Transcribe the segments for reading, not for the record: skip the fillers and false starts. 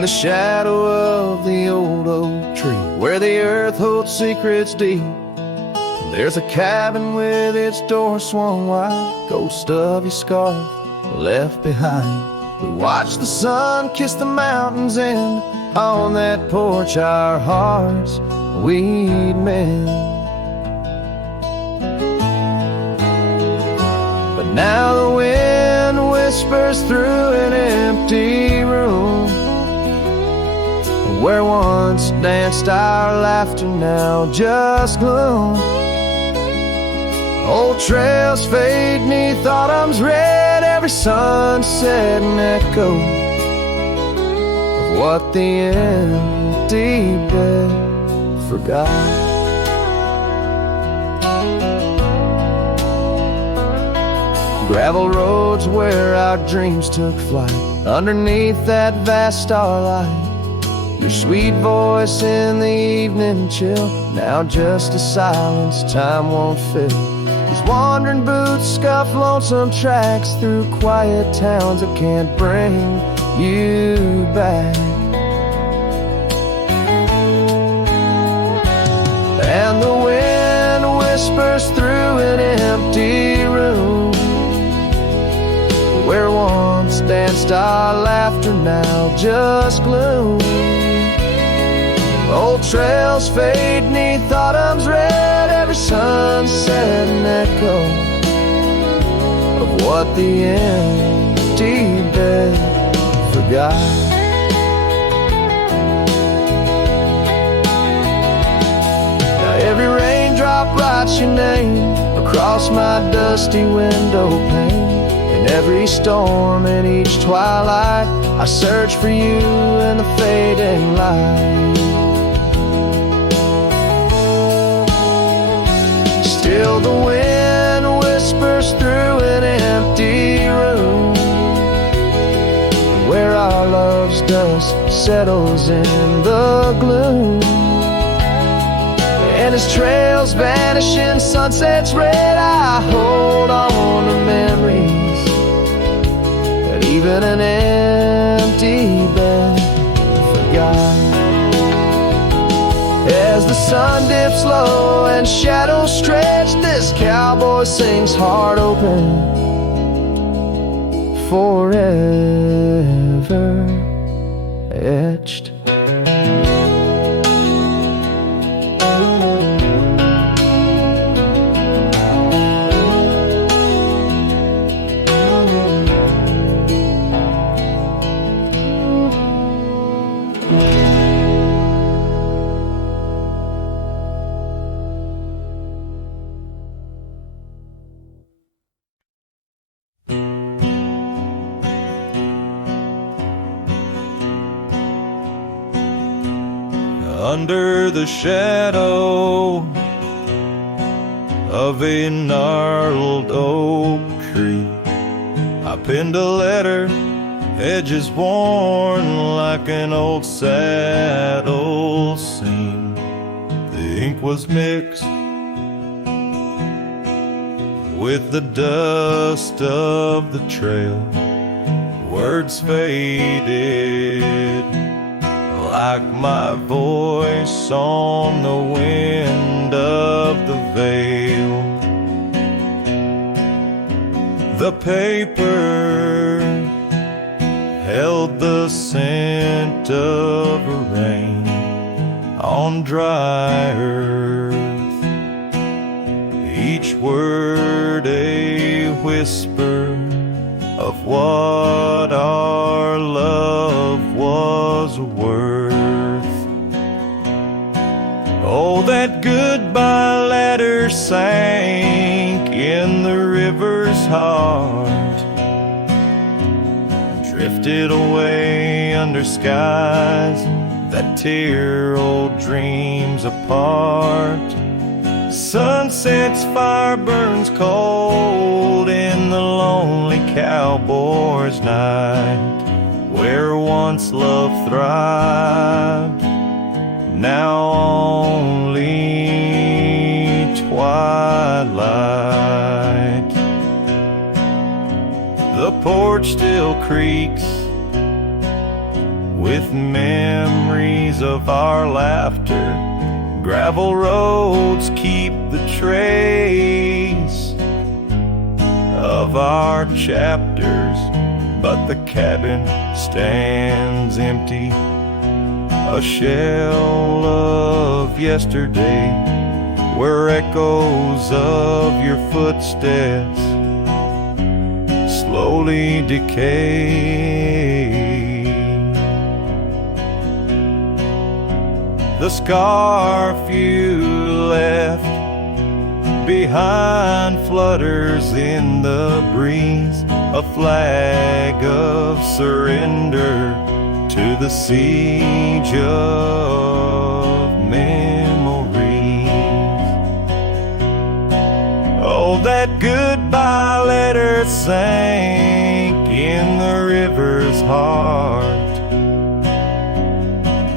in the shadow of the old oak tree, where the earth holds secrets deep. There's a cabin with its door swung wide, ghost of your scarf left behind. We watch the sun kiss the mountains, and on that porch our hearts we'd mend. But now the wind whispers through an empty room, where once danced our laughter, now just gloom. Old trails fade 'neath autumn's red, every sunset an echo of what the empty bed forgot. Gravel roads where our dreams took flight, underneath that vast starlight. Your sweet voice in the evening chill, now just a silence time won't fill. These wandering boots scuff lonesome tracks through quiet towns that can't bring you back. And the wind whispers through an empty room, where once danced our laughter, now just gloom. Old trails fade 'neath autumn's red, every sunset an echo of what the empty bed forgot. Now every raindrop writes your name across my dusty window pane. In every storm and each twilight, I search for you in the fading light. Still the wind whispers through an empty room, where our love's dust settles in the gloom. And as trails vanish in sunsets red, I hold on to memories that even an empty bed forgot. As the sun dips low and shadows stretch, this cowboy sings heart open, forever etched. Under the shadow of a gnarled oak tree, I penned a letter, edges worn like an old saddle seam. The ink was mixed with the dust of the trail. Words faded like my voice on the wind of the veil. The paper held the scent of rain on dry earth, each word a whisper of what our love was worth. Oh, that goodbye letter sank in the river's heart, drifted away under skies that tear old dreams apart. Sunset's fire burns cold in the lonely cowboy's night, where once love thrived, now only twilight. The porch still creaks with memories of our laughter. Gravel roads keep the trace of our chapters, but the cabin stands empty, a shell of yesterday, where echoes of your footsteps slowly decay. The scarf you left behind flutters in the breeze, a flag of surrender to the siege of memories. Oh, that goodbye letter sank in the river's heart,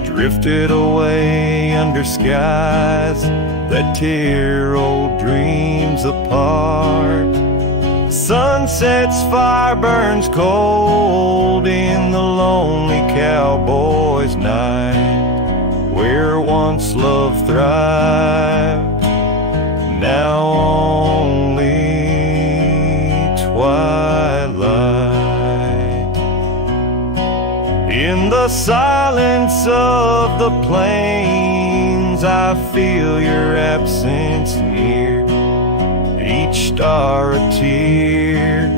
drifted away under skies that tear old dreams apart. Sunset's fire burns cold in the lonely cowboy's night, where once love thrived, now only twilight. In the silence of the plains, I feel your absence near, each star a tear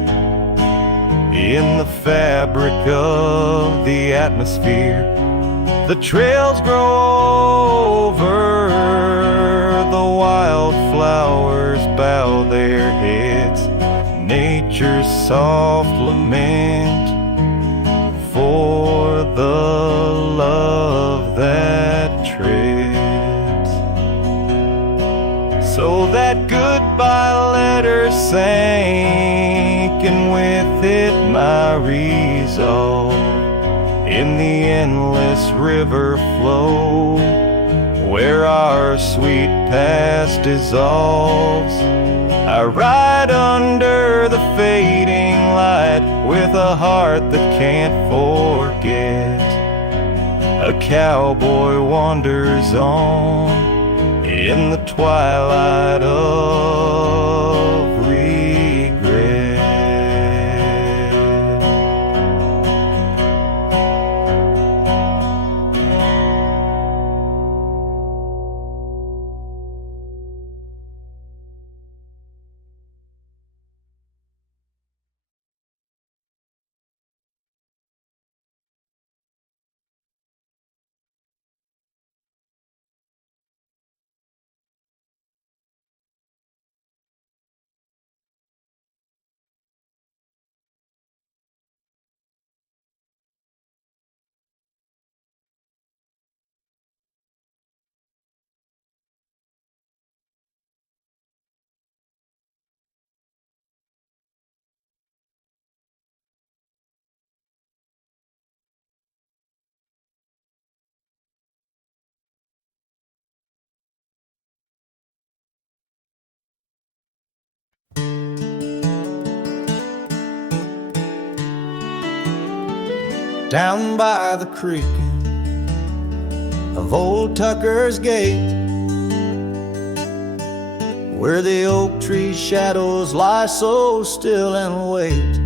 in the fabric of the atmosphere. The trails grow over, the wildflowers bow their heads, nature's soft lament for the love that treads. So that goodbye letter sank, and with it my resolve, in the endless river flow, where our sweet past dissolves. I ride under the fading light with a heart that can't forget. A cowboy wanders on in the twilight of regret. Down by the creek of Old Tucker's Gate, where the oak tree shadows lie so still and wait,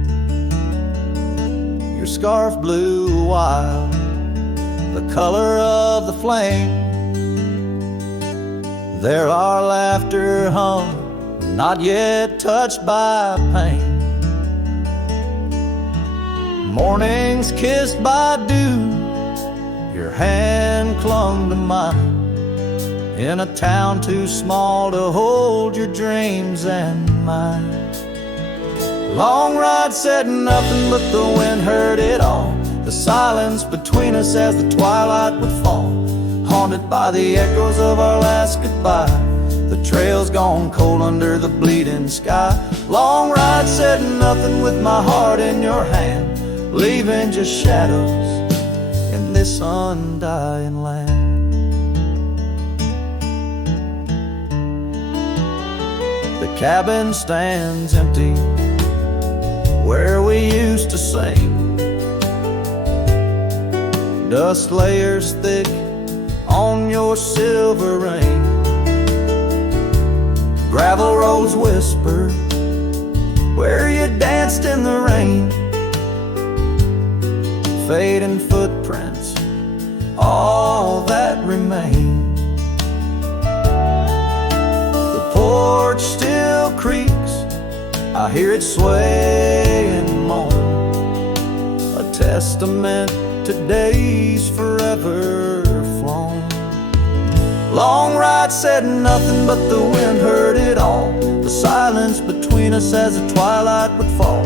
your scarf blew wild, the color of the flame. There our laughter hung, not yet touched by pain. Mornings kissed by dew, your hand clung to mine, in a town too small to hold your dreams and mine. Long ride said nothing, but the wind heard it all, the silence between us as the twilight would fall, haunted by the echoes of our last goodbye, the trails gone cold under the bleeding sky. Long ride said nothing with my heart in your hand, leaving just shadows in this undying land. The cabin stands empty where we used to sing, Dust layers thick on your silver ring. Gravel roads whisper where you danced in the rain. Fading footprints, all that remain. The porch still creaks, I hear it sway and moan, a testament to days forever flown. Long ride said nothing, but the wind heard it all. The silence between us as the twilight would fall,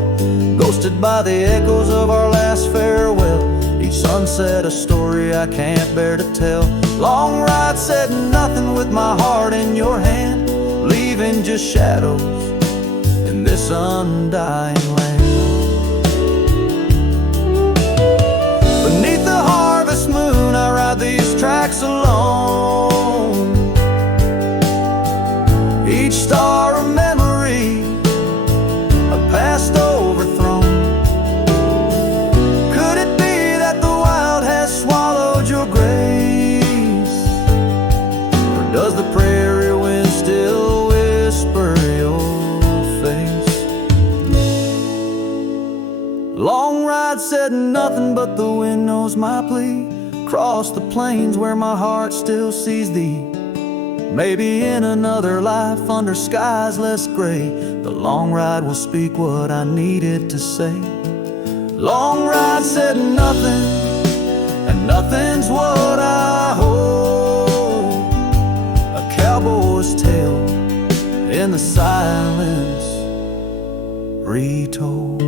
ghosted by the echoes of our last farewell. Each sunset a story I can't bear to tell. Long ride said nothing with my heart in your hand, leaving just shadows in this undying land. Beneath the harvest moon I ride these tracks alone, each star a memory, a past overthrown. Could it be that the wild has swallowed your grace, or does the prairie wind still whisper your face? Long ride said nothing, but the wind knows my plea. Across the plains where my heart still sees thee, maybe in another life under skies less gray, the long ride will speak what I needed to say. Long ride said nothing, and nothing's what I hold, a cowboy's tale in the silence retold.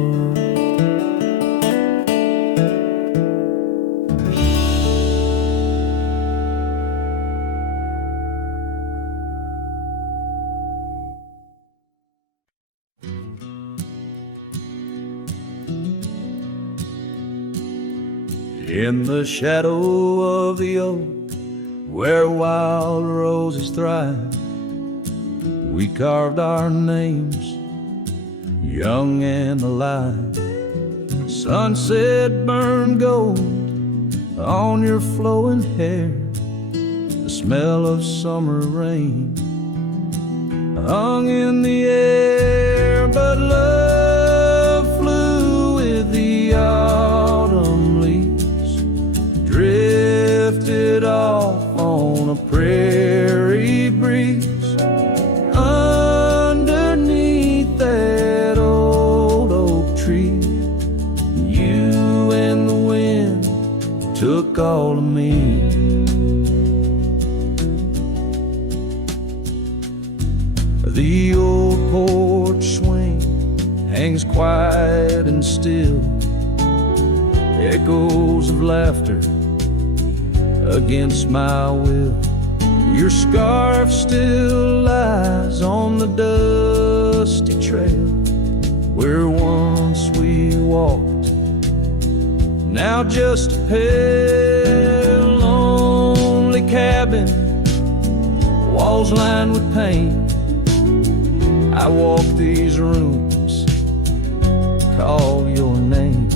In the shadow of the oak, where wild roses thrive, we carved our names, young and alive. Sunset burned gold on your flowing hair, the smell of summer rain hung in the air. But love flew with the autumn leaves, drifted off on a prairie breeze. Underneath that old oak tree, you and the wind took all of me. The old porch swing hangs quiet and still, echoes of laughter against my will. Your scarf still lies on the dusty trail where once we walked, now just a pale, lonely cabin, walls lined with paint. I walk these rooms, call your name.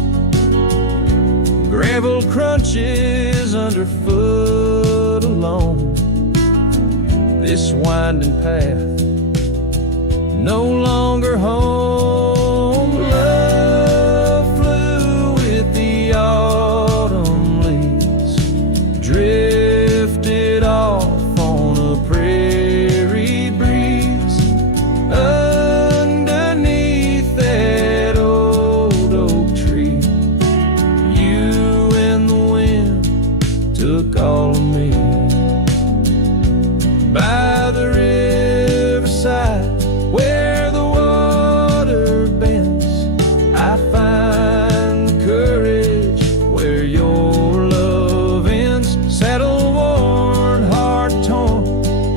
Gravel crunches underfoot alone, this winding path no longer home. Love flew with the autumn leaves, drifted off on a prairie breeze. Underneath that old oak tree, you and the wind took all of me. By the riverside where the water bends, I find the courage where your love ends. Saddle worn, heart torn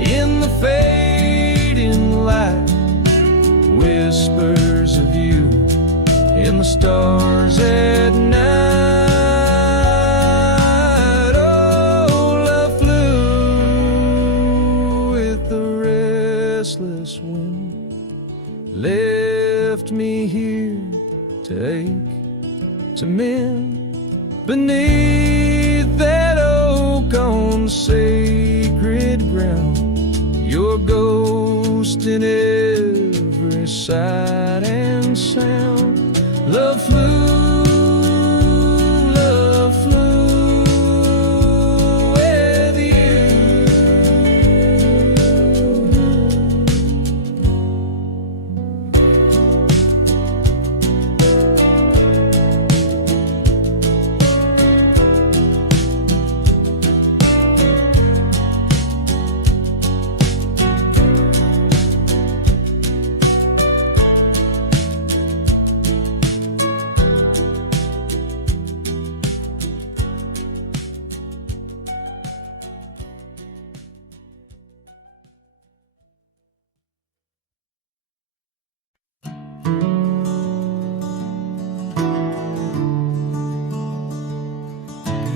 in the fading light, whispers of you in the stars at night. Wind left me here to ache, to mend beneath on sacred ground, your ghost in every sight and sound. Love flew with you.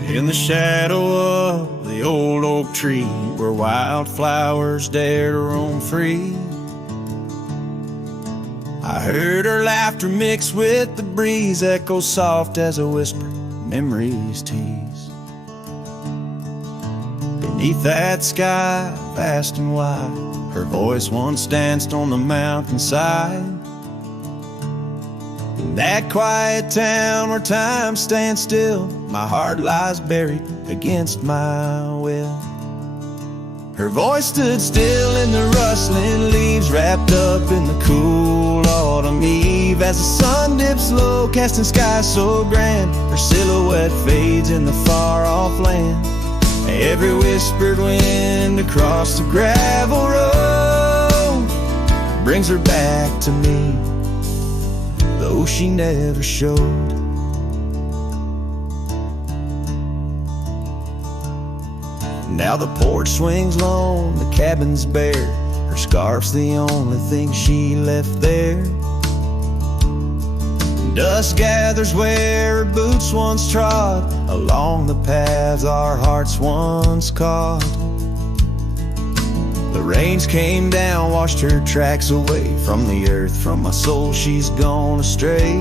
In the shadow of the old oak tree, where wildflowers dare to roam free, I heard her laughter mix with the breeze, echo soft as a whisper, memories tease. Beneath that sky, vast and wide, her voice once danced on the mountainside. In that quiet town where time stands still, my heart lies buried against my will. Her voice stood still in the rustling leaves, wrapped up in the cool autumn eve. As the sun dips low, casting skies so grand, her silhouette fades in the far-off land. Every whispered wind across the gravel road brings her back to me, though she never showed. Now the porch swings lone, the cabin's bare, her scarf's the only thing she left there. Dust gathers where her boots once trod, along the paths our hearts once caught. The rains came down, washed her tracks away from the earth, from my soul she's gone astray.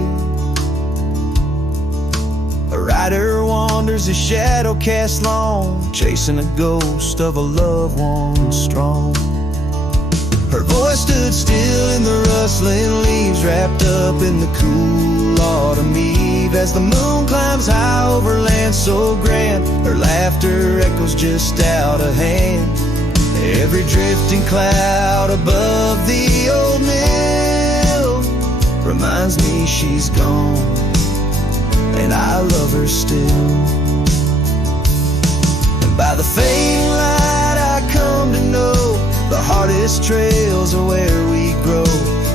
A rider wanders, his shadow cast long, chasing a ghost of a loved one strong. Her voice stood still in the rustling leaves, wrapped up in the cool autumn eve. As the moon climbs high over land so grand, her laughter echoes just out of hand. Every drifting cloud above the old mill reminds me she's gone, and I love her still. And by the fading light I come to know, the hardest trails are where we grow.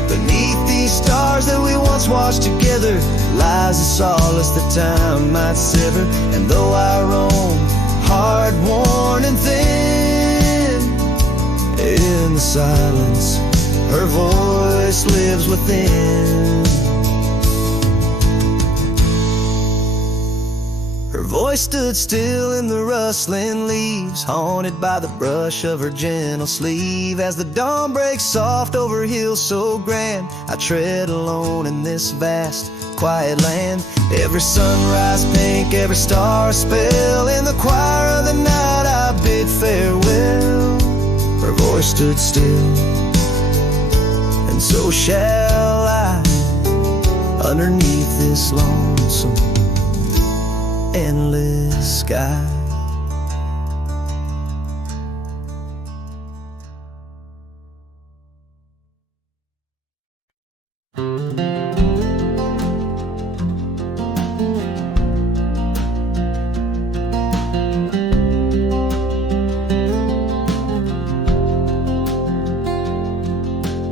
Beneath these stars that we once watched together lies a solace that time might sever. And though I roam, hard, worn and thin, in the silence her voice lives within. Her voice stood still in the rustling leaves, haunted by the brush of her gentle sleeve. As the dawn breaks soft over hills so grand, I tread alone in this vast, quiet land. Every sunrise pink, every star a spell. In the choir of the night I bid farewell. Her voice stood still, and so shall I, underneath this lonesome endless sky.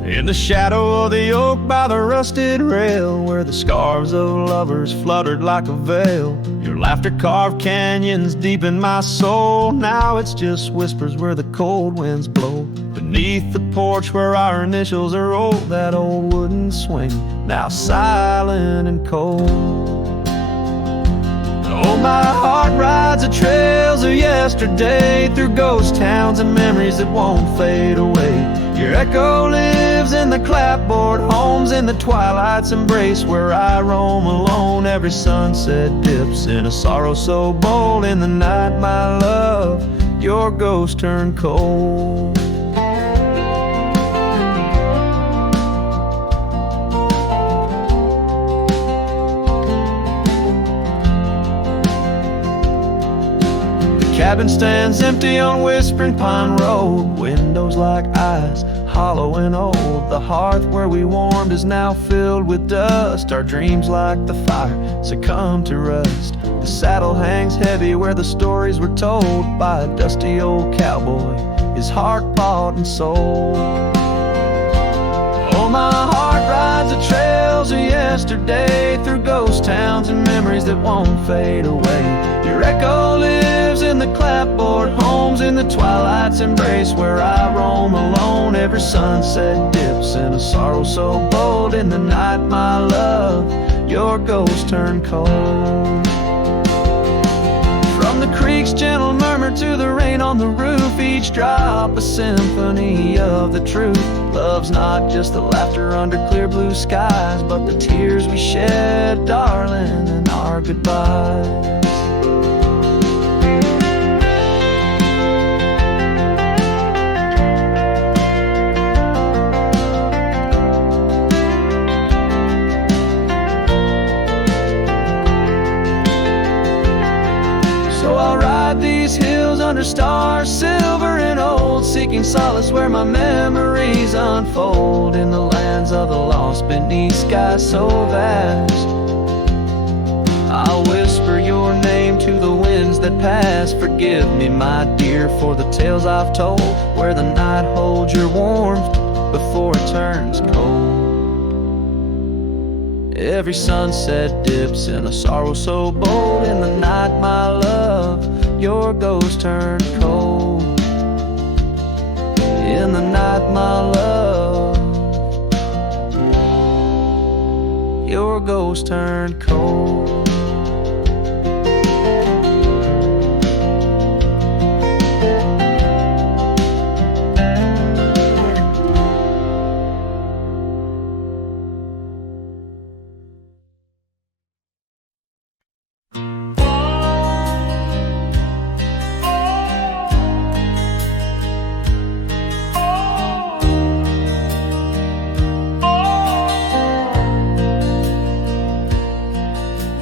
In the shadow of the oak by the rusted rail, where the scarves of lovers fluttered like a veil, your laughter carved canyons deep in my soul. Now it's just whispers where the cold winds blow. Beneath the porch where our initials are rolled, that old wooden swing, now silent and cold. Oh, my heart rides the trails of yesterday, through ghost towns and memories that won't fade away. Your echo lives in the clapboard homes, in the twilight's embrace where I roam alone. Every sunset dips in a sorrow so bold. In the night, my love, your ghost turned cold. Cabin stands empty on Whispering Pine Road. Windows like eyes, hollow and old. The hearth where we warmed is now filled with dust. Our dreams like the fire succumb to rust. The saddle hangs heavy where the stories were told by a dusty old cowboy, his heart bought and sold. Oh, my heart rides the trails of yesterday, through ghost towns and memories that won't fade away. Your echo lives in the clapboard homes, in the twilight's embrace where I roam alone. Every sunset dips in a sorrow so bold. In the night, my love, your ghost turned cold. From the creek's gentle murmur to the rain on the roof, each drop a symphony of the truth. Love's not just the laughter under clear blue skies, but the tears we shed, darling, in our goodbyes. These hills under stars, silver and old, seeking solace where my memories unfold. In the lands of the lost, beneath skies so vast, I'll whisper your name to the winds that pass. Forgive me, my dear, for the tales I've told, where the night holds your warmth before it turns cold. Every sunset dips in a sorrow so bold. In the night, my love, your ghost turned cold. In the night, my love, your ghost turned cold.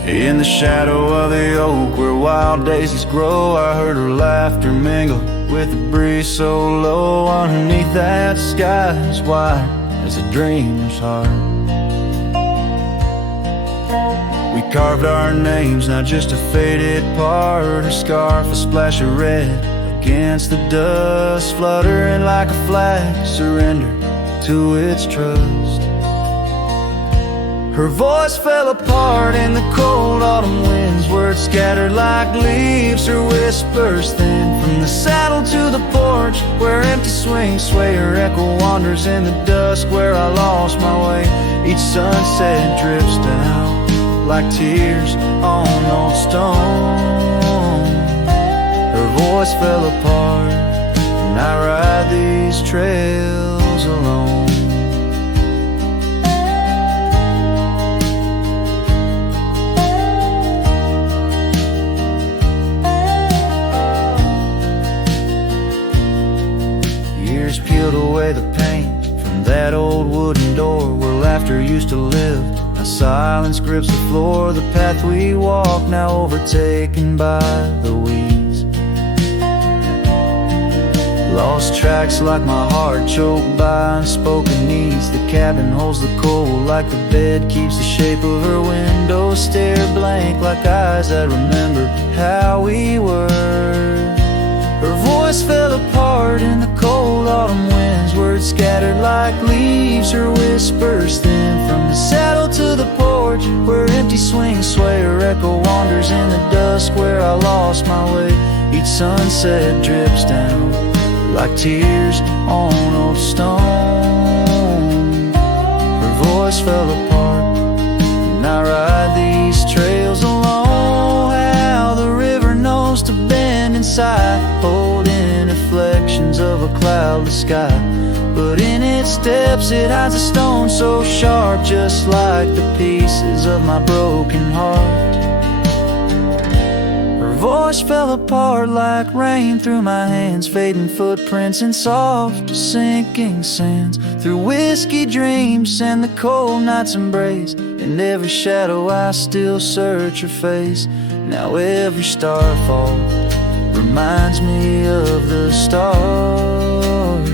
In the shadow of the oak where wild daisies grow, I heard her laughter mingle with the breeze so low. Underneath that sky as wide as a dreamer's heart, we carved our names, not just a faded part. Her scarf, a splash of red against the dust, fluttering like a flag, surrender to its trust. Her voice fell apart in the cold autumn winds, words scattered like leaves, her whispers thin. From the saddle to the porch, where empty swings sway, her echo wanders in the dusk where I lost my way. Each sunset drifts down like tears on old stone. Her voice fell apart, and I ride these trails alone. Peeled away the paint from that old wooden door where laughter used to live. Now silence grips the floor, the path we walk now overtaken by the weeds. Lost tracks like my heart, choked by unspoken needs. The cabin holds the cold like the bed keeps the shape of her window. Stare blank like eyes that remember how we were. Her voice fell apart in the cold autumn winds, words scattered like leaves, her whispers thin. From the saddle to the porch, where empty swings sway, her echo wanders in the dusk where I lost my way. Each sunset drips down like tears on old stone. Her voice fell apart, and I ride these trails alone. How the river knows to bend inside, holding reflections of a cloudless sky. But in its depths it hides a stone so sharp, just like the pieces of my broken heart. Her voice fell apart like rain through my hands, fading footprints in soft sinking sands, through whiskey dreams and the cold night's embrace. In every shadow I still search her face. Now every starfall reminds me of the start.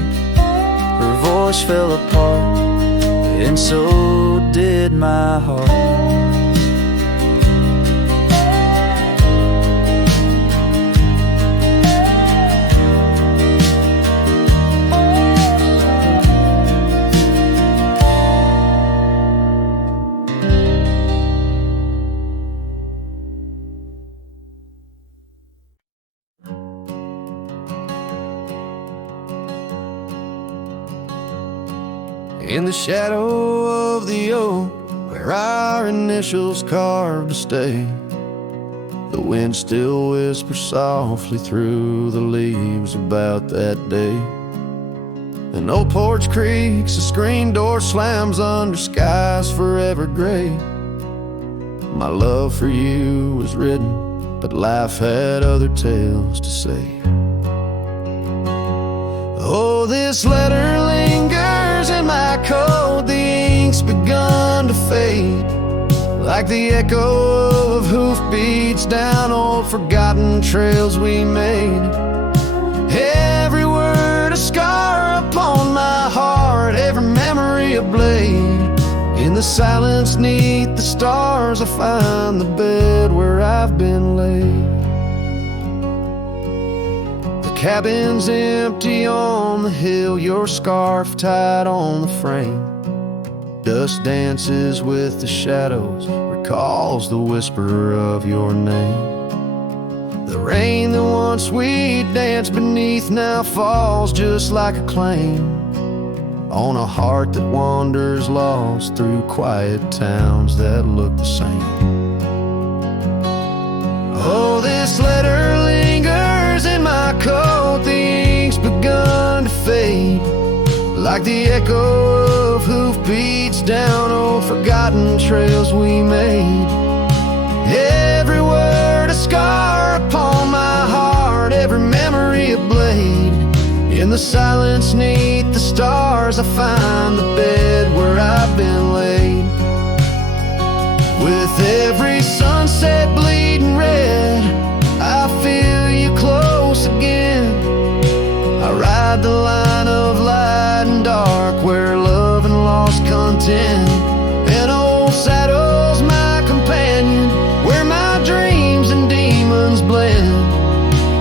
Her voice fell apart, and so did my heart. In the shadow of the oak, where our initials carved to stay, the wind still whispers softly through the leaves about that day. An old porch creaks, a screen door slams under skies forever gray. My love for you was written, but life had other tales to say. Oh, this letter lingers in my coat, the ink's begun to fade, like the echo of hoofbeats down old forgotten trails we made. Every word a scar upon my heart, every memory a blade. In the silence neath the stars I find the bed where I've been laid. Cabin's empty on the hill, your scarf tied on the frame. Dust dances with the shadows, recalls the whisper of your name. The rain that once we danced beneath now falls just like a claim on a heart that wanders lost through quiet towns that look the same. Oh, this letter lingers in my coat, the ink's begun to fade, like the echo of hoofbeats down old forgotten trails we made. Every word a scar upon my heart, every memory a blade. In the silence neath the stars I find the bed where I've been laid. With every sunset bleeding red, I feel you close again. I ride the line of light and dark, where love and lost content. An old saddle's my companion, where my dreams and demons blend,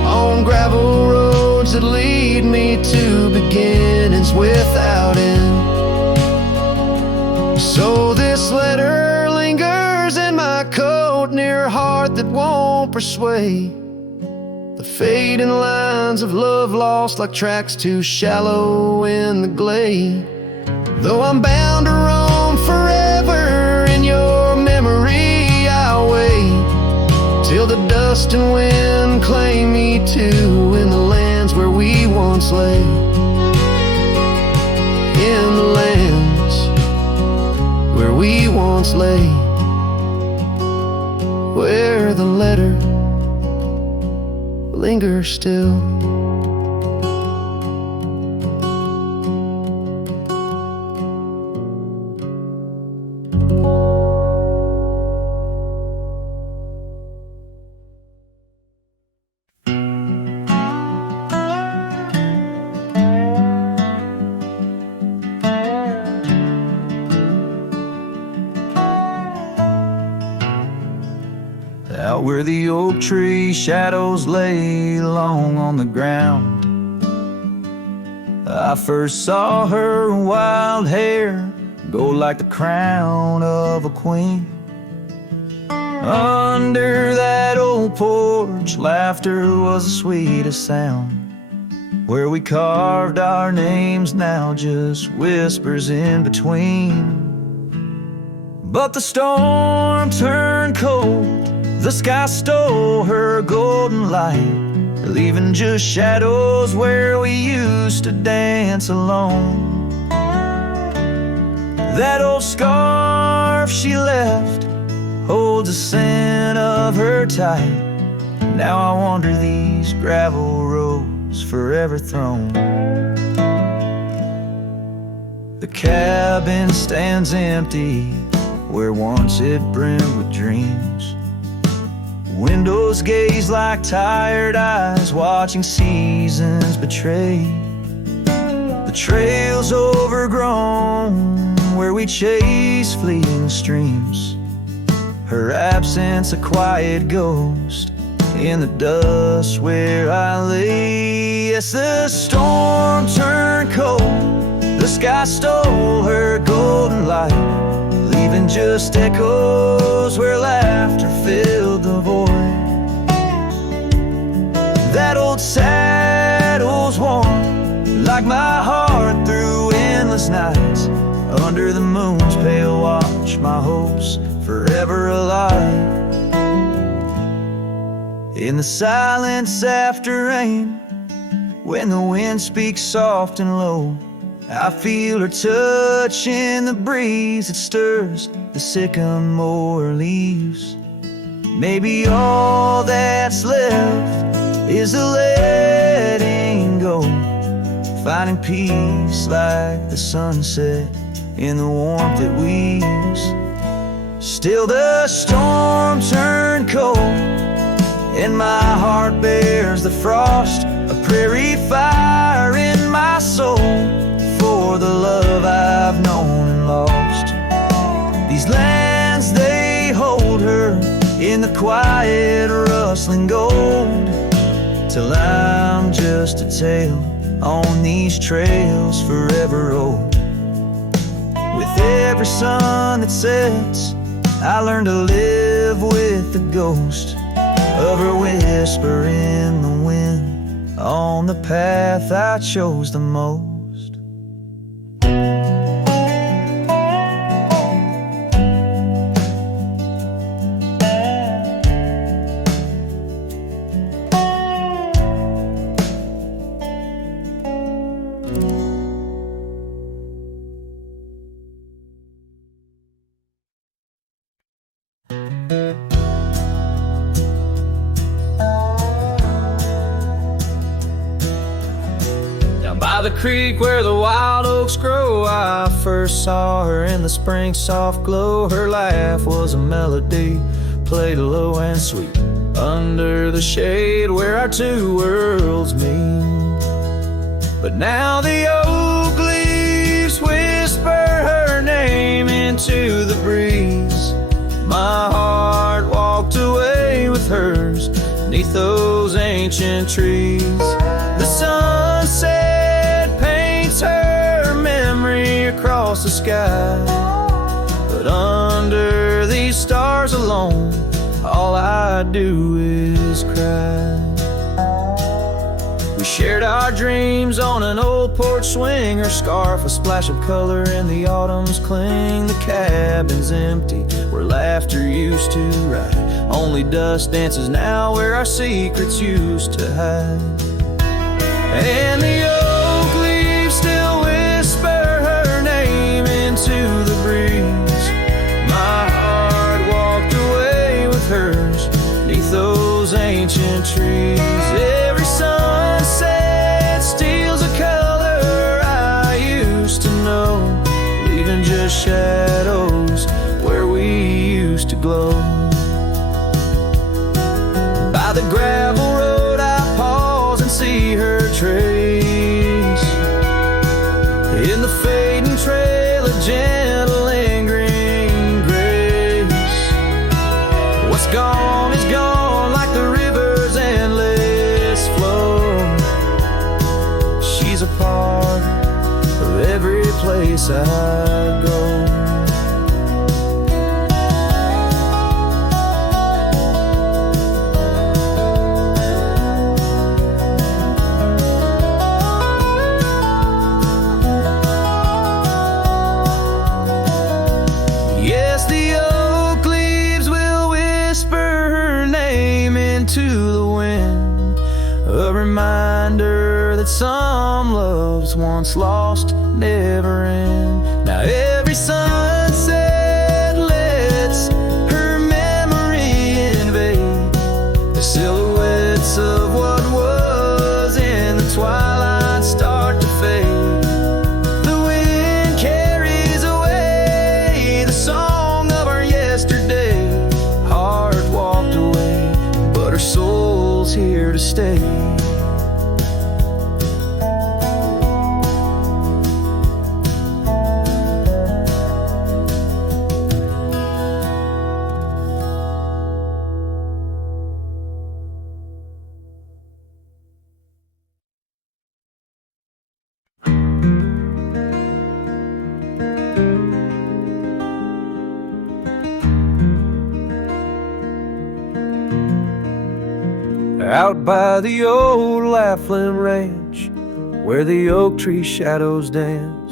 on gravel roads that lead me to beginnings without end. So this letter lingers in my coat, near a heart that won't persuade. The fading lines of love lost like tracks too shallow in the glade. Though I'm bound to roam forever in your memory, I'll wait till the dust and wind claim me too, in the lands where we once lay. In the lands where we once lay, where the letter lingers still. Out where the oak tree shadows lay long on the ground, I first saw her wild hair go like the crown of a queen. Under that old porch, laughter was the sweetest sound. Where we carved our names, now just whispers in between. But the storm turned cold, the sky stole her golden light, leaving just shadows where we used to dance alone. That old scarf she left holds a scent of her tight, Now I wander these gravel roads forever thrown. The cabin stands empty where once it brimmed with dreams. Windows gaze like tired eyes watching seasons betray. The trail's overgrown where we chase fleeting streams. Her absence a quiet ghost in the dust where I lay. Yes, the storm turned cold. The sky stole her golden light, leaving just echoes where laughter filled the void. That old saddle's warm like my heart through endless nights. Under the moon's pale watch, my hopes forever alive. In the silence after rain, when the wind speaks soft and low, I feel her touch in the breeze that stirs the sycamore leaves. Maybe all that's left is the letting go, finding peace like the sunset in the warmth it weaves. Still the storm turned cold, and my heart bears the frost, a prairie fire in my soul for the love I've known and lost. These lands, they hold her in the quiet rustling gold, till I'm just a tale on these trails forever old. With every sun that sets, I learn to live with the ghost of her whisper in the wind on the path I chose the most. By the creek where the wild oaks grow, I first saw her in the spring soft glow. Her laugh was a melody, played low and sweet, under the shade where our two worlds meet. But now the oak leaves whisper her name into the breeze. My heart walked away with hers neath those ancient trees. The sunset her memory across the sky, but under these stars alone, all I do is cry. We shared our dreams on an old porch swing, her scarf a splash of color in the autumn's cling. The cabin's empty where laughter used to ride, only dust dances now where our secrets used to hide. And the oak leaves still whisper her name into the breeze. My heart walked away with hers neath those ancient trees. Every sunset steals a color I used to know, leaving just shadows where we used to glow. By the gravel road I pause and see her trace. In the fading trail, a gentle lingering grace. What's gone is gone like the river's endless flow. She's a part of every place I go. To the wind, a reminder that some loves once lost never end. Now every sunset lets her memory invade the silhouette Out by the old Laughlin Ranch, where the oak tree shadows dance,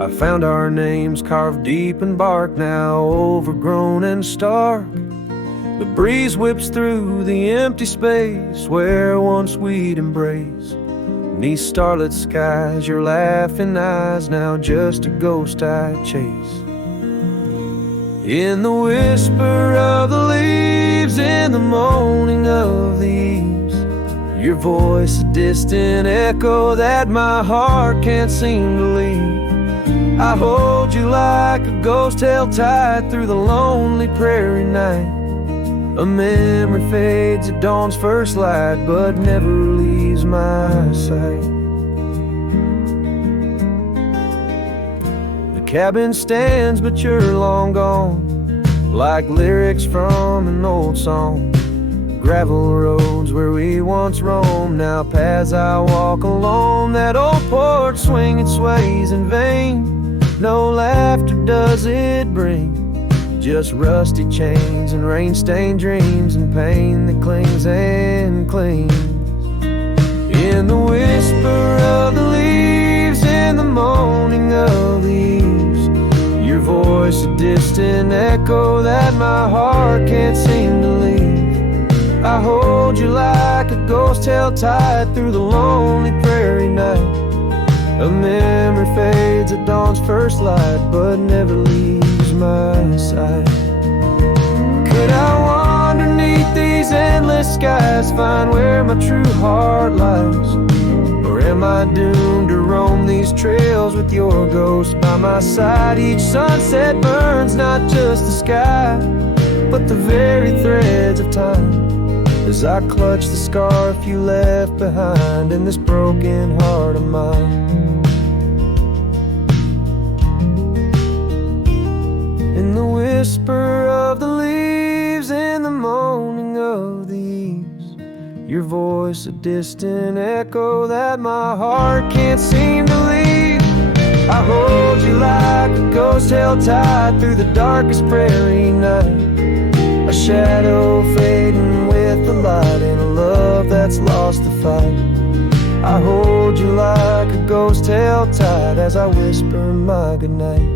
I found our names carved deep in bark, now overgrown and stark. The breeze whips through the empty space where once we'd embrace. Beneath starlit skies, your laughing eyes, now just a ghost I chase. In the whisper of the leaves, in the moaning of the eaves, your voice a distant echo that my heart can't seem to leave. I hold you like a ghost held tight through the lonely prairie night. A memory fades at dawn's first light, but never leaves my sight. The cabin stands, but you're long gone, like lyrics from an old song. Gravel roads where we once roamed, now paths I walk alone. That old porch swing, it sways in vain. No laughter does it bring, just rusty chains and rain-stained dreams and pain that clings and clings. In the whisper of the leaves, in the moaning of the eaves, your voice a distant echo that my heart can't seem to leave. I hold you like a ghost held tight through the lonely prairie night. A memory fades at dawn's first light, but never leaves my sight. Could I wander beneath these endless skies, find where my true heart lies? Or am I doomed to roam these trails with your ghost by my side? Each sunset burns not just the sky, but the very threads of time, as I clutch the scarf you left behind in this broken heart of mine. In the whisper of the leaves, in the moaning of the eaves, your voice a distant echo that my heart can't seem to leave. I hold you like a ghost held tight through the darkest prairie night. A shadow fading with the light in a love that's lost the fight. I hold you like a ghost held tight as I whisper my goodnight.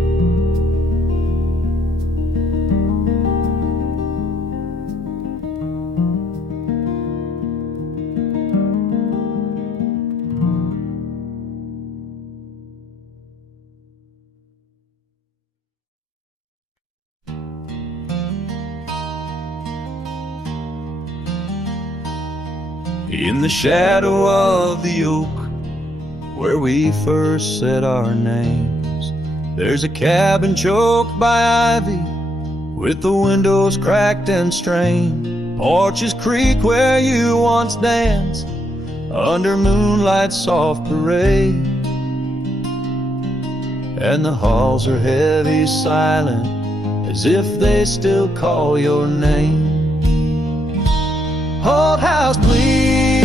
In the shadow of the oak, where we first said our names, there's a cabin choked by ivy, with the windows cracked and strained. Porches creak where you once danced, under moonlight's soft parade. And the halls are heavy, silent, as if they still call your name. Old house, please,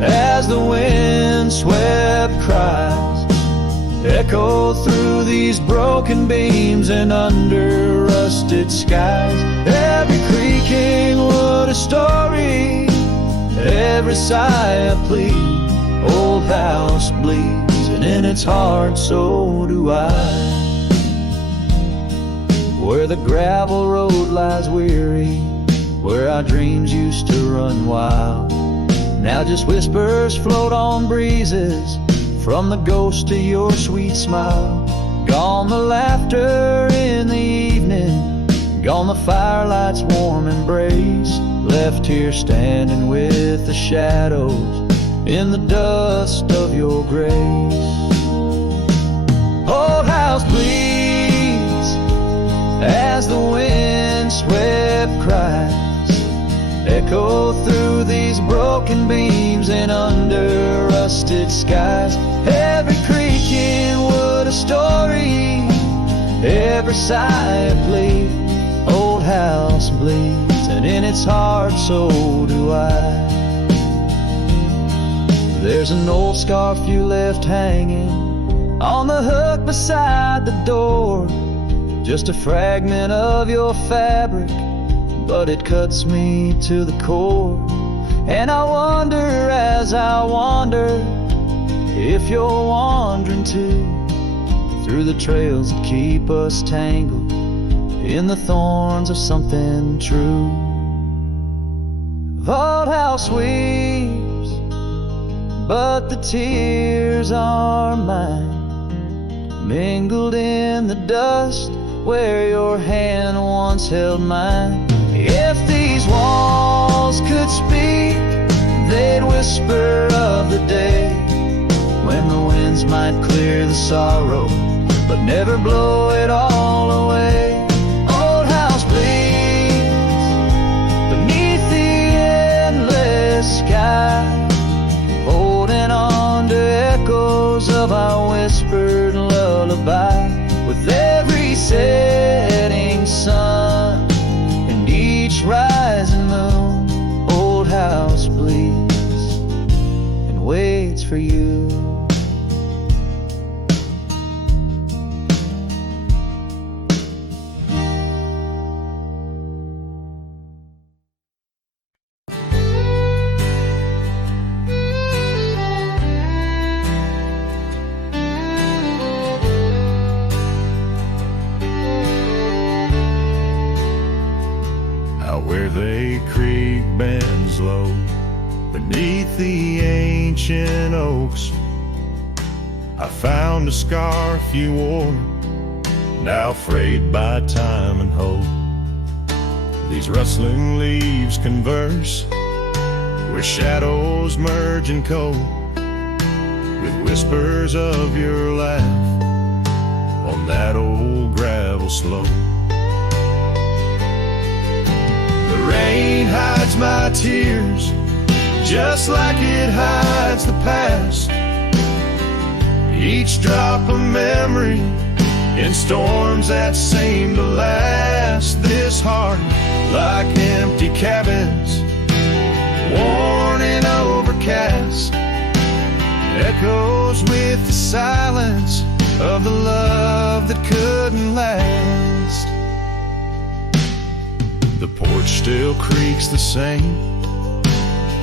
as the wind swept cries echo through these broken beams and under rusted skies. Every creaking wood a story, every sigh a plea. Old house bleeds, and in its heart so do I. Where the gravel road lies weary, where our dreams used to run wild, now just whispers float on breezes from the ghost of your sweet smile. Gone the laughter in the evening, gone the firelight's warm embrace, left here standing with the shadows in the dust of your grace. Old house bleeds as the wind swept cries echo through these broken beams and under rusted skies. Every creaking wood a story, every sigh a plea. Old house bleeds, and in its heart so do I. There's an old scarf you left hanging on the hook beside the door, just a fragment of your fabric but it cuts me to the core. And I wonder as I wander if you're wandering too, through the trails that keep us tangled in the thorns of something true. Old house weeps, but the tears are mine, mingled in the dust where your hand once held mine. If these walls could speak, they'd whisper of the day when the winds might clear the sorrow, but never blow it all away. Old house bleeds beneath the endless sky, holding on to echoes of our whispered lullaby. With every setting sun and each rising moon, old house bleeds and waits for you. Where they creek bends low beneath the ancient oaks, I found a scarf you wore, now frayed by time and hope. These rustling leaves converse where shadows merge and cope, with whispers of your laugh on that old gravel slope. The rain hides my tears just like it hides the past, each drop a memory in storms that seem to last. This heart, like empty cabins, worn and overcast, echoes with the silence of the love that couldn't last. The porch still creaks the same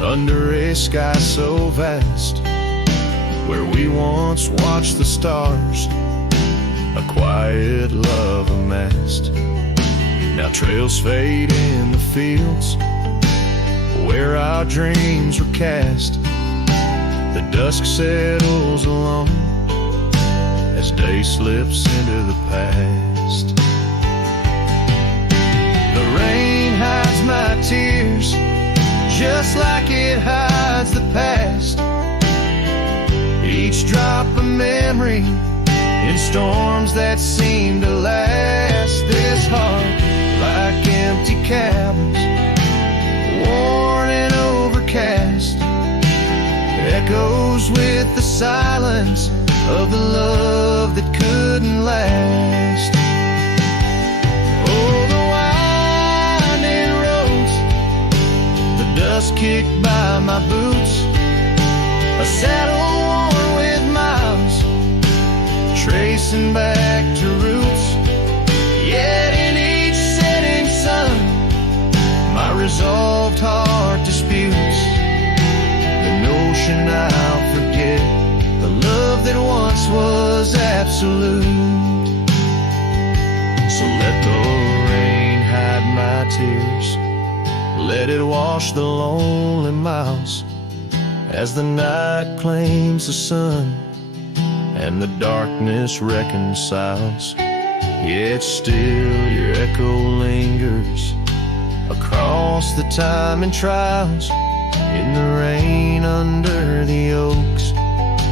under a sky so vast, where we once watched the stars, a quiet love amassed. Now trails fade in the fields where our dreams were cast. The dusk settles alone as day slips into the past. The rain hides my tears just like it hides the past, each drop a memory in storms that seem to last. This heart, like empty cabins, worn and overcast, echoes with the silence of the love that couldn't last. Oh, the winding roads, the dust kicked by my boots, a saddle worn with miles, tracing back to roots. Yet in each setting sun, my resolved heart disputes the notion I'll forget the love that once was absolute. So let the rain hide my tears, let it wash the lonely miles, as the night claims the sun and the darkness reconciles. Yet still your echo lingers across the time and trials, in the rain under the oaks,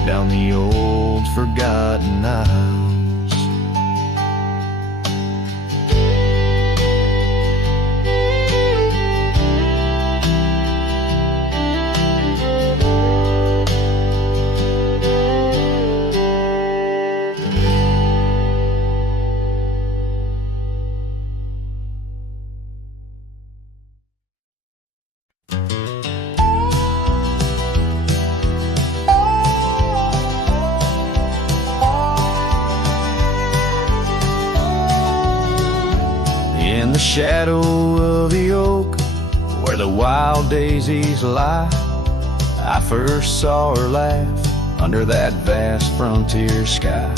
down the old forgotten aisles. In the shadow of the the wild daisies lie. I first saw her laugh under that vast frontier sky.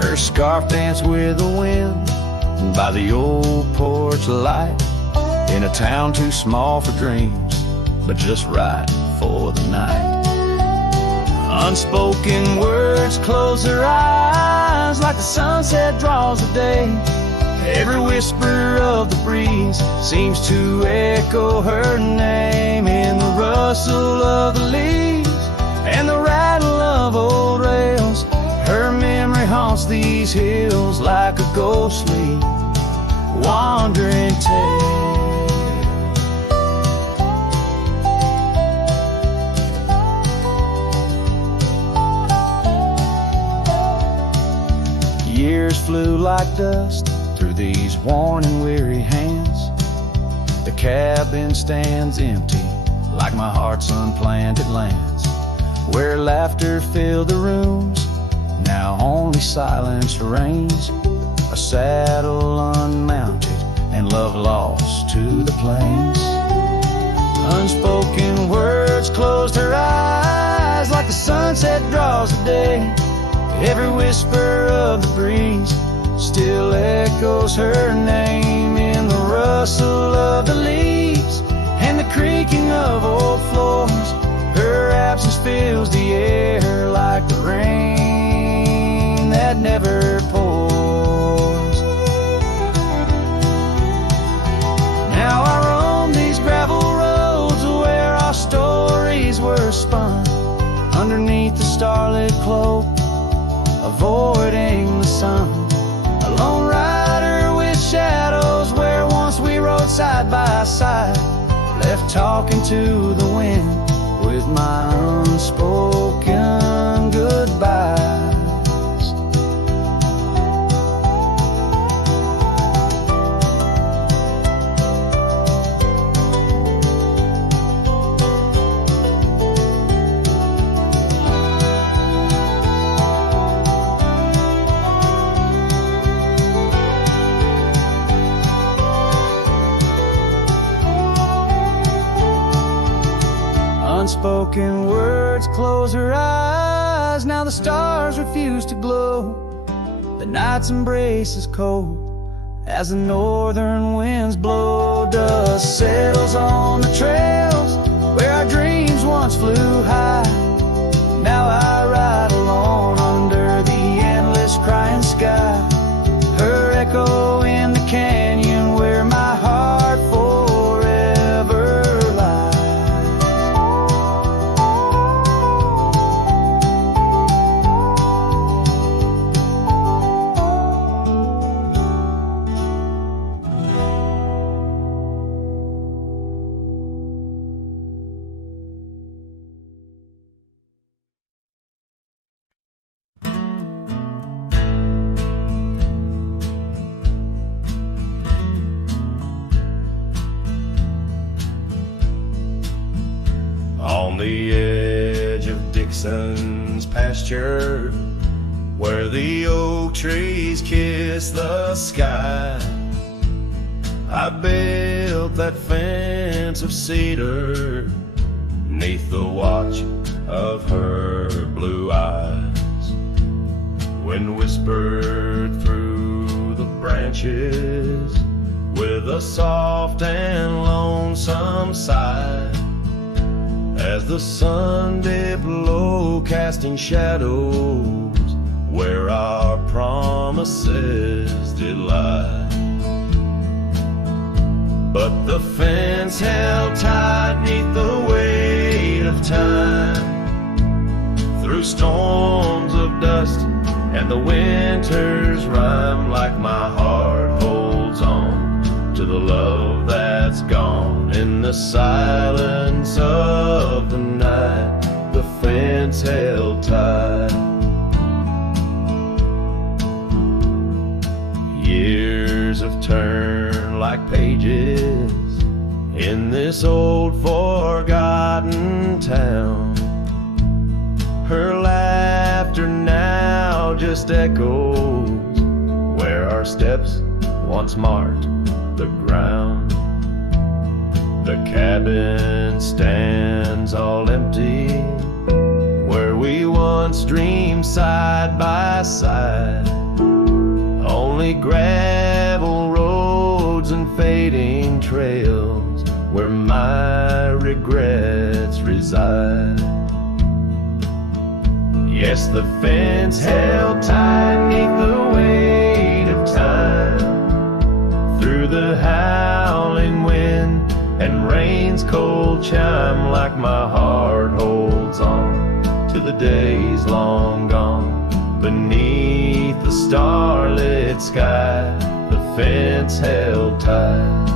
Her scarf danced with the wind by the old porch light, in a town too small for dreams, but just right for the night. Unspoken words close her eyes like the sunset draws the day. Every whisper of the breeze seems to echo her name in the rustle of the leaves and the rattle of old rails. Her memory haunts these hills like a ghostly, wandering tale. Years flew like dust through these worn and weary hands. The cabin stands empty like my heart's unplanted lands, where laughter filled the rooms, now only silence reigns. A saddle unmounted and love lost to the plains. Unspoken words closed her eyes like the sunset draws the day. Every whisper of the breeze still echoes her name in the rustle of the leaves and the creaking of old floors. Her absence fills the air like the rain that never pours. Now I roam these gravel roads where our stories were spun, underneath the starlit cloak, avoiding the sun. A lone rider with shadows where once we rode side by side, left talking to the wind with my unspoken goodbyes. Unspoken words close her eyes. Now the stars refuse to glow. The night's embrace is cold as the northern winds blow. Dust settles on the trails where our dreams once flew high. Now I ride alone under the endless crying sky. Her echo in the canyon where my heart forever lies. On the edge of Dixon's pasture, where the oak trees kiss the sky, I built that fence of cedar 'neath the watch of her blue eyes. Wind whispered through the branches with a soft and lonesome sigh, as the sun dipped low, casting shadows where our promises did lie. But the fence held tight 'neath the weight of time, through storms of dust and the winter's rhyme, like my heart holds on to the love that's gone. In the silence of the night, the fence held tight. Years have turned like pages in this old forgotten town. Her laughter now just echoes where our steps once marked the ground. The cabin stands all empty, where we once dreamed side by side. Only gravel roads and fading trails where my regrets reside. Yes, the fence held tight neath the weight of time, through the howling wind and rain's cold chime, like my heart holds on to the days long gone. Beneath the starlit sky, the fence held tight.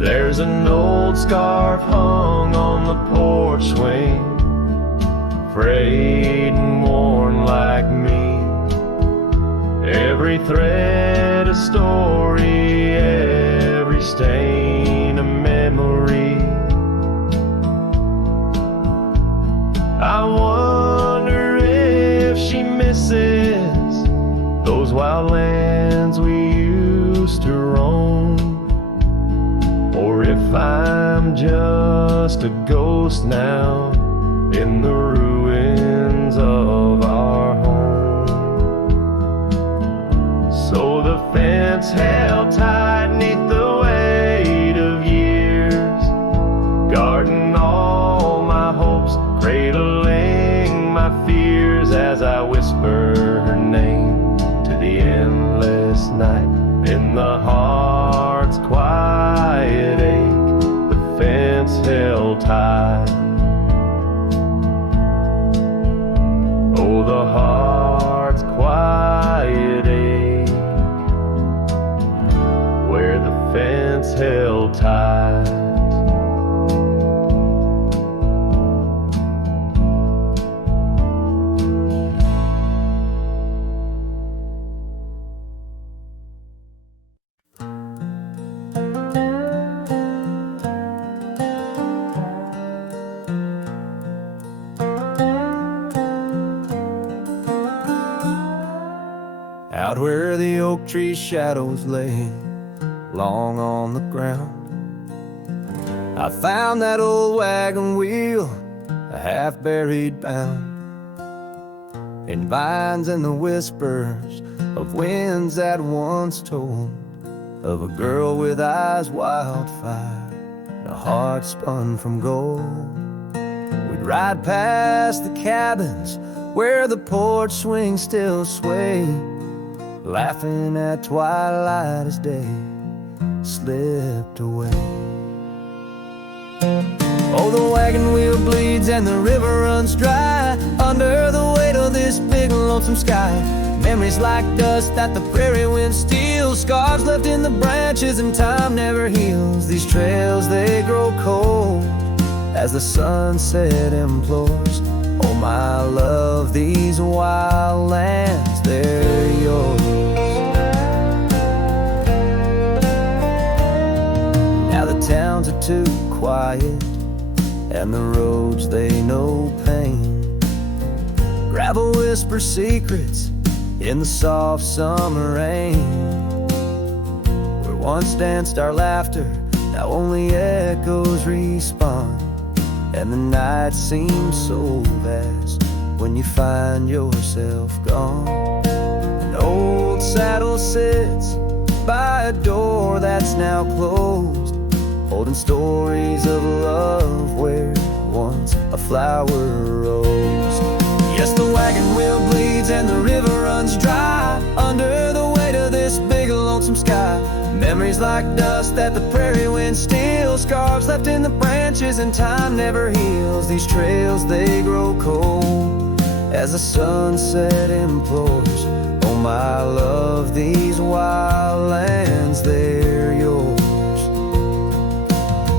There's an old scarf hung on the porch swing, frayed and worn like me. Every thread a story, every stain a memory. I wonder if she misses those wild lands we used to roam, or if I'm just a ghost now in the ruins of our home. So the fence held tight neath the weight of years, guarding all my hopes, cradling my fears, as I whisper her name to the endless night. In the heart's quiet ache, the fence held tight. Oh, the heart's quiet ache, where the fence held tight. Out where the oak tree shadows lay long on the ground, I found that old wagon wheel, a half-buried bound in vines and the whispers of winds that once told of a girl with eyes wildfire and a heart spun from gold. We'd ride past the cabins where the porch swings still sway, laughing at twilight as day slipped away. Oh, the wagon wheel bleeds and the river runs dry under the weight of this big lonesome sky. Memories like dust that the prairie wind steals, scars left in the branches and time never heals. These trails, they grow cold as the sunset implores. Oh, my love, these wild lands, they're yours. Now the towns are too quiet and the roads, they know pain. Gravel whispers secrets in the soft summer rain. Where once danced our laughter, now only echoes respond. And the night seems so vast when you find yourself gone. An old saddle sits by a door that's now closed, holding stories of love where once a flower rose. Yes, the wagon wheel bleeds and the river runs dry under the weight of this big lonesome sky. Memories like dust that the prairie wind steals, scars left in the branches and time never heals. These trails, they grow cold as the sunset implores. Oh, my love, these wild lands, they're yours.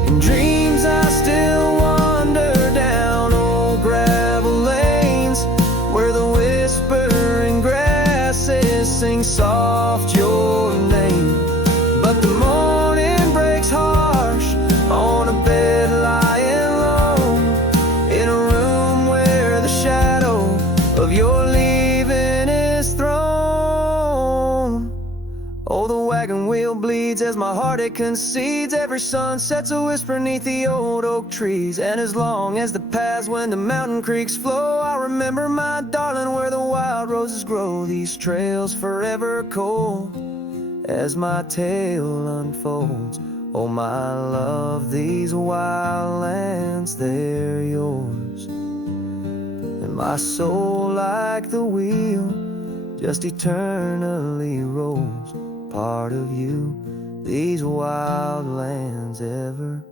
In dreams I still wander down old gravel lanes, where the whispering grasses sing soft your name. But the morning breaks harsh on a bed lying low, in a room where the shadow of your leaving is thrown. Oh, the wagon wheel bleeds bleeds as my heartache concedes. Every sunset's a whisper neath the old oak trees. And as long as the paths when the mountain creeks flow, I remember my darling where the wild roses grow. These trails forever cold as my tale unfolds. Oh my love, these wild lands, they're yours. And my soul like the wheel just eternally rolls. Part of you, these wild lands evermore.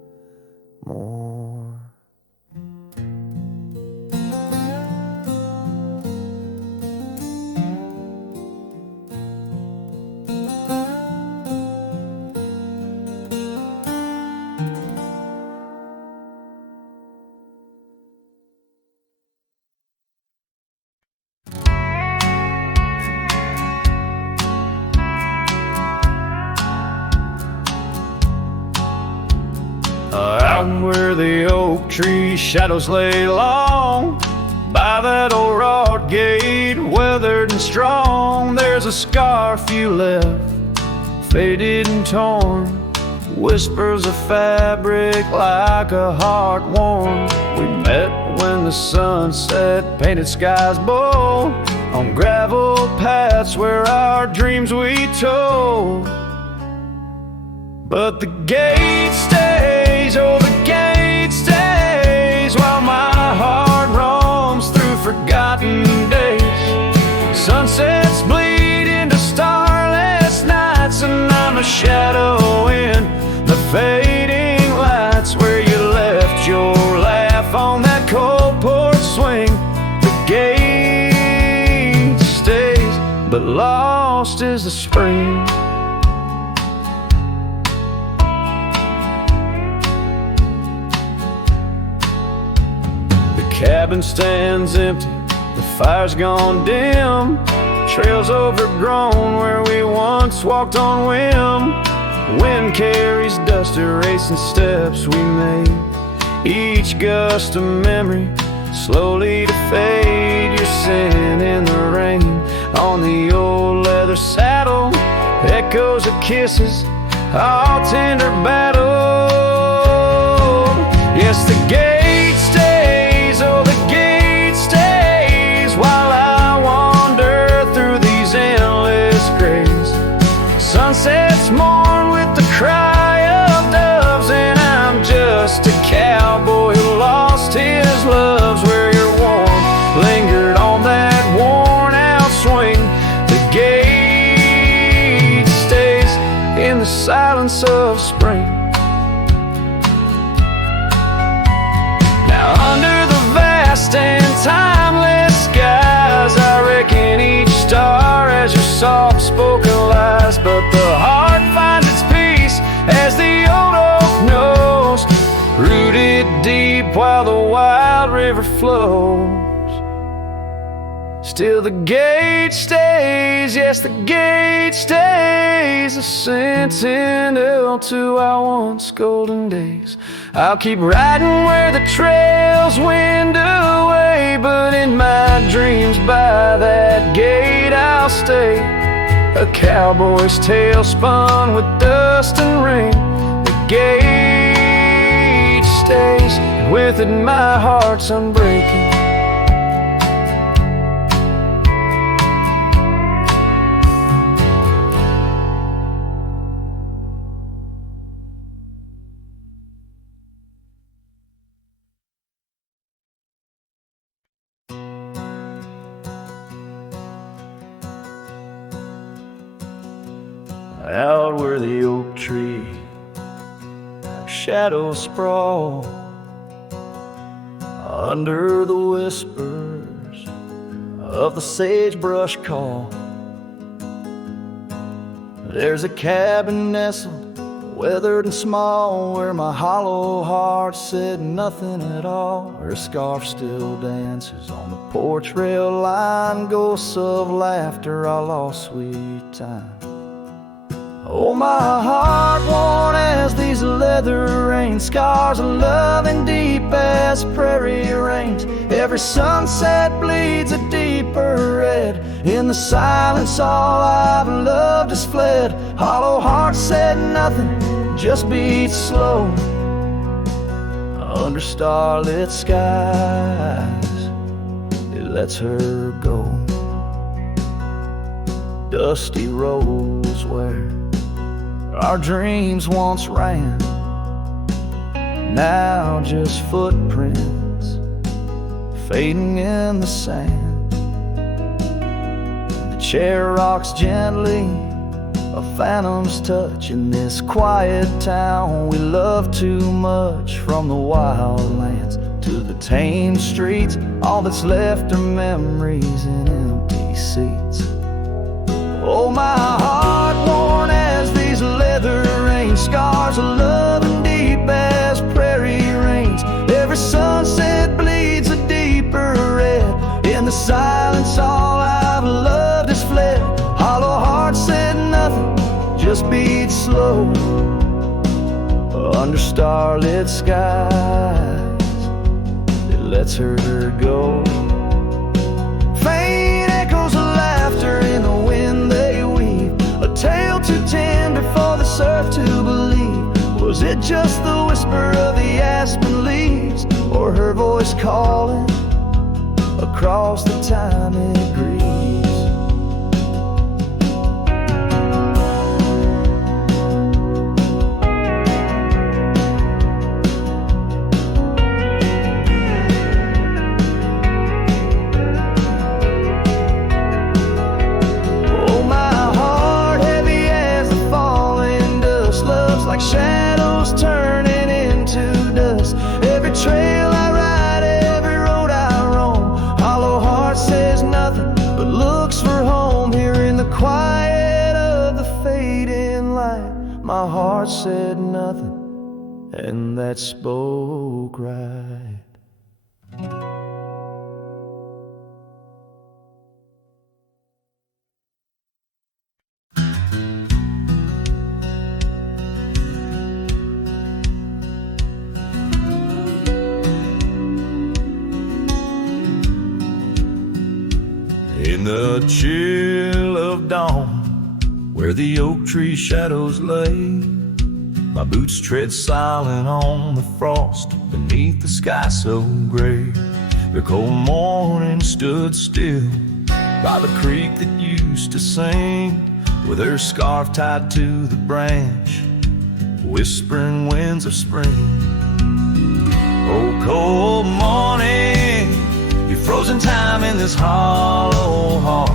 Out where the oak tree shadows lay long, by that old rod gate, weathered and strong, there's a scarf you left, faded and torn, whispers of fabric like a heart worn. We met when the sunset painted skies bold, on gravel paths where our dreams we told. But the gate stays, oh the gate stays, while my heart roams through forgotten days. Sunsets bleed into starless nights, and I'm a shadow in the fading lights. Where you left your laugh on that cold porch swing. The gate stays, but lost is the spring. Cabin stands empty, the fire's gone dim, trails overgrown where we once walked on whim. Wind carries dust, erasing steps we made, each gust of memory slowly to fade. You're sitting in the rain on the old leather saddle, echoes of kisses, all tender battle. Yes, the gate stays, oh the gate stays, while I wander through these endless grays. Sunsets mourn with the cry of doves, and I'm just a cowboy who lost his loves. Where your warmth lingered on that worn out swing. The gate stays in the silence of spring. And timeless skies, I reckon each star has your soft-spoken lies. But the heart finds its peace as the old oak knows, rooted deep while the wild river flows. Still the gate stays, yes the gate stays, a sentinel to our once golden days. I'll keep riding where the trails wind away, but in my dreams by that gate I'll stay. A cowboy's tale spun with dust and rain. The gate stays, and with it my heart's unbreaking. Out where the oak tree shadows sprawl, under the whispers of the sagebrush call, there's a cabin nestled, weathered and small, where my hollow heart said nothing at all. Her scarf still dances on the porch rail line, ghosts of laughter, all lost sweet time. Oh, my heart worn as these leather rain, scars of love and deep as prairie rains. Every sunset bleeds a deep deeper red. In the silence all I've loved has fled. Hollow heart said nothing, just beat slow under starlit skies. It lets her go. Dusty roads where our dreams once ran, now just footprints fading in the sand. The chair rocks gently, a phantom's touch in this quiet town we love too much. From the wild lands to the tame streets, all that's left are memories in empty seats. Oh, my heart worn as these leather rain scars, of love and deep as prairie rains. Every sunset bleeds a deeper red. In the silence all I've loved has fled. Hollow heart said nothing, just beat slow under starlit skies. It lets her go. Faint echoes of laughter in the wind they weave, a tale too tender for the surf to believe. Was it just the whisper of the aspen leaves, or her voice calling across the time it grieves? Shadows turning into dust. Every trail I ride, every road I roam, hollow heart says nothing but looks for home. Here in the quiet of the fading light, my heart said nothing, and that spoke right. In the chill of dawn, where the oak tree shadows lay, my boots tread silent on the frost beneath the sky so gray. The cold morning stood still by the creek that used to sing, with her scarf tied to the branch, whispering winds of spring. Oh, cold morning, you frozen time in this hollow heart,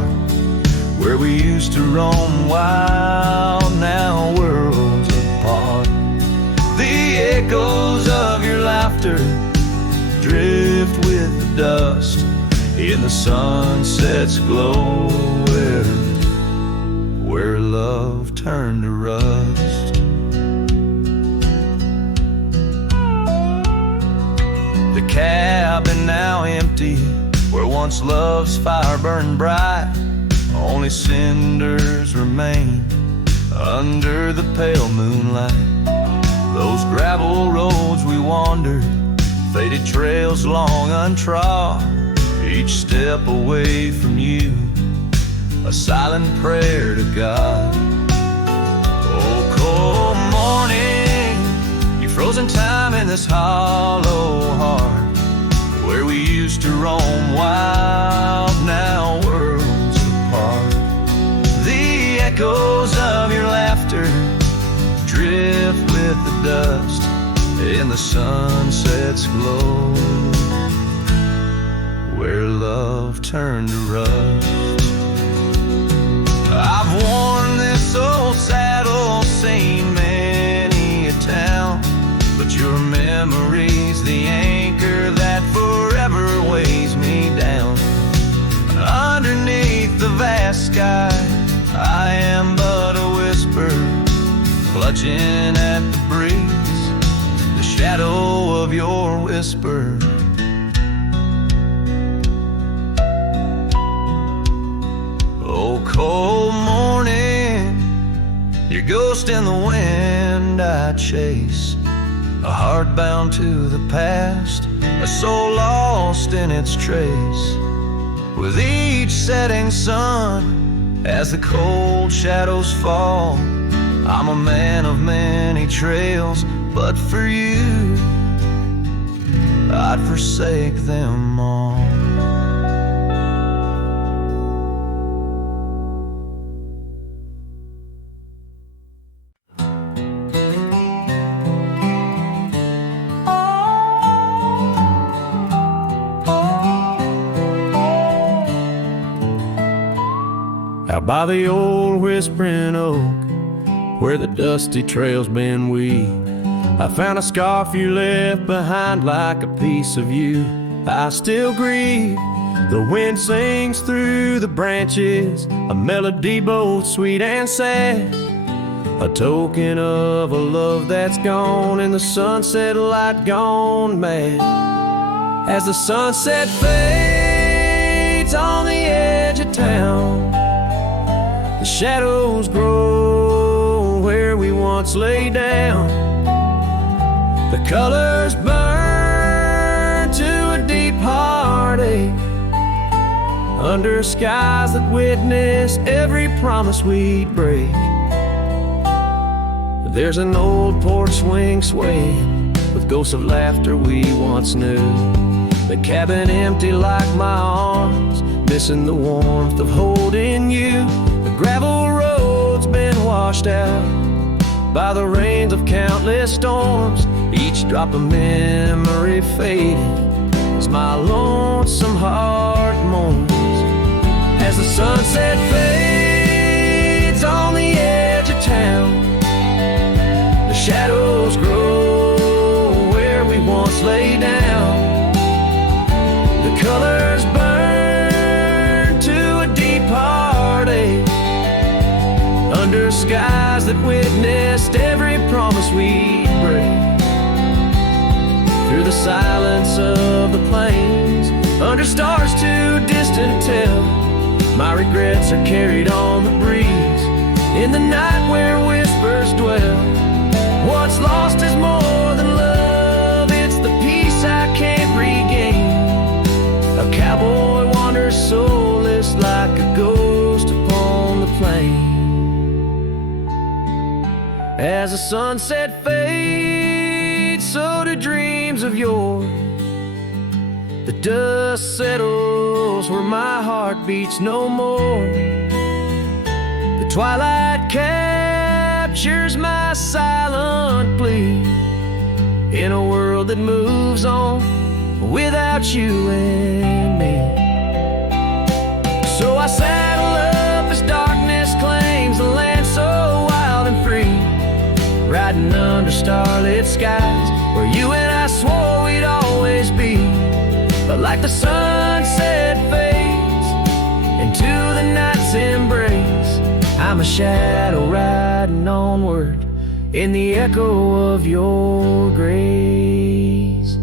where we used to roam wild, now worlds apart. The echoes of your laughter drift with the dust in the sunset's glow, where love turned to rust. The cabin now empty, where once love's fire burned bright, only cinders remain under the pale moonlight. Those gravel roads we wandered, faded trails long untrod, each step away from you, a silent prayer to God. Oh, cold morning, you frozen time in this hollow heart, where we used to roam wild, now worlds apart. The echoes of your laughter drift with the dust in the sunset's glow, where love turned to rust. I've worn this old saddle, seen many a town, but your memory's the anchor that forever weighs me down. Underneath the vast sky, I am but a whisper, clutching at the breeze, the shadow of your whisper. Oh, cold morning, your ghost in the wind I chase, a heart bound to the past, a soul lost in its trace. with each setting sun. As the cold shadows fall, I'm a man of many trails, but for you, I'd forsake them all. Out by the old whispering oak, where the dusty trails been weaved, I found a scarf you left behind like a piece of you. I still grieve. The wind sings through the branches, a melody both sweet and sad, a token of a love that's gone and the sunset light gone mad. As the sunset fades on the edge of town, the shadows grow where we once lay down. The colors burn to a deep heartache under skies that witness every promise we'd break. There's an old porch swing swaying with ghosts of laughter we once knew. The cabin empty like my arms, missing the warmth of holding you. The gravel road's been washed out by the rains of countless storms. Each drop of memory faded as my lonesome heart mourns. As the sunset fades on the edge of town, the shadows grow where we once lay down. The colors burn to a deep heartache under skies that witnessed every promise we'd break. Through the silence of the plains, under stars too distant to tell, my regrets are carried on the breeze in the night where whispers dwell. What's lost is more than love, it's the peace I can't regain. A cowboy wanders soulless like a ghost upon the plain. As the sunset fades, so do dreams of yore. The dust settles where my heart beats no more. The twilight captures my silent plea in a world that moves on without you and me. So I saddle up as darkness claims the land so wild and free, riding under starlit skies where you and I swore we'd always be. But like the sunset fades into the night's embrace, I'm a shadow riding onward in the echo of your grace.